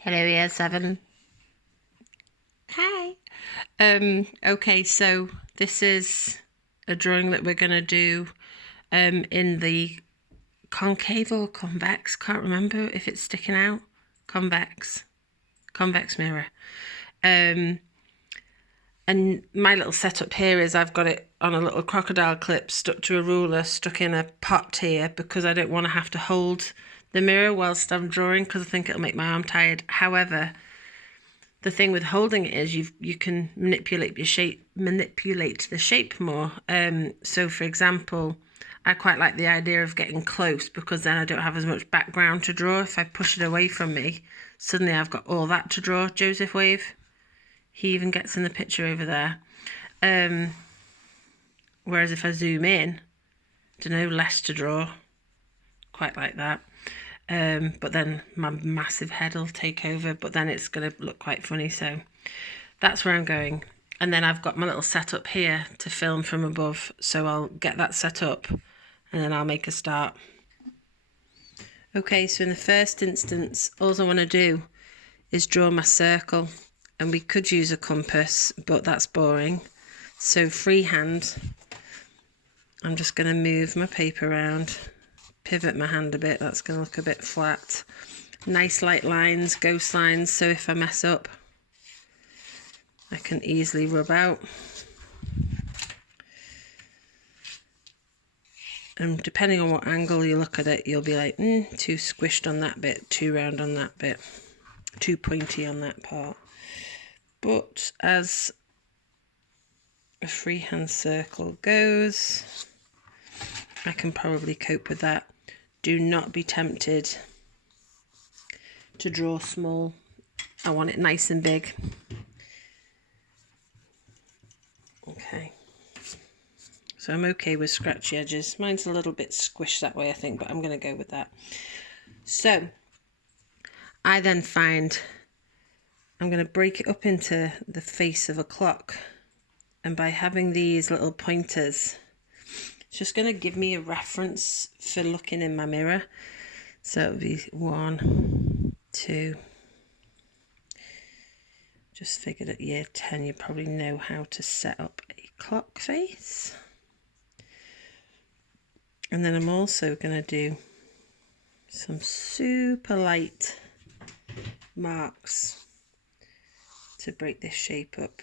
Hello, year 7. Hi. Okay, so this is a drawing that we're going to do in the concave or convex, can't remember if it's sticking out. Convex mirror. And my little setup here is I've got it on a little crocodile clip stuck to a ruler, stuck in a pot here, because I don't want to have to hold the mirror whilst I'm drawing, because I think it'll make my arm tired. However, the thing with holding it is you can manipulate the shape more. So for example, I quite like the idea of getting close, because then I don't have as much background to draw. If I push it away from me, suddenly I've got all that to draw. Joseph wave. He even gets in the picture over there. Whereas if I zoom in, I don't know, less to draw. Quite like that. But then my massive head will take over, but then it's going to look quite funny. So that's where I'm going. And then I've got my little setup here to film from above. So I'll get that set up and then I'll make a start. Okay, so in the first instance, all I want to do is draw my circle. And we could use a compass, but that's boring. So freehand, I'm just going to move my paper around, pivot my hand a bit. That's going to look a bit flat. Nice light lines, ghost lines, so if I mess up, I can easily rub out. And depending on what angle you look at it, you'll be like, too squished on that bit, too round on that bit, too pointy on that part. But as a freehand circle goes, I can probably cope with that. Do not be tempted to draw small. I want it nice and big. Okay. So I'm okay with scratchy edges. Mine's a little bit squished that way, I think, but I'm going to go with that. So I then find I'm going to break it up into the face of a clock. And by having these little pointers, it's just going to give me a reference for looking in my mirror. So it'll be 1, 2. Just figured at year 10 you probably know how to set up a clock face. And then I'm also going to do some super light marks to break this shape up.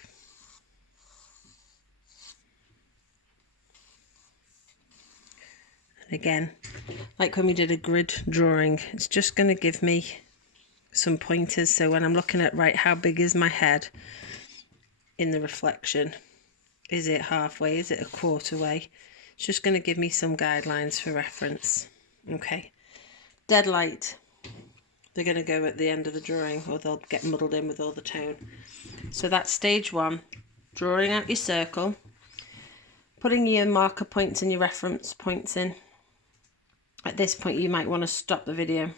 And again, like when we did a grid drawing, it's just going to give me some pointers. So when I'm looking at, right, how big is my head in the reflection? Is it halfway? Is it a quarter way? It's just going to give me some guidelines for reference. Okay. Dead light. They're going to go at the end of the drawing, or they'll get muddled in with all the tone. So that's stage 1. Drawing out your circle. Putting your marker points and your reference points in. At this point, you might want to stop the video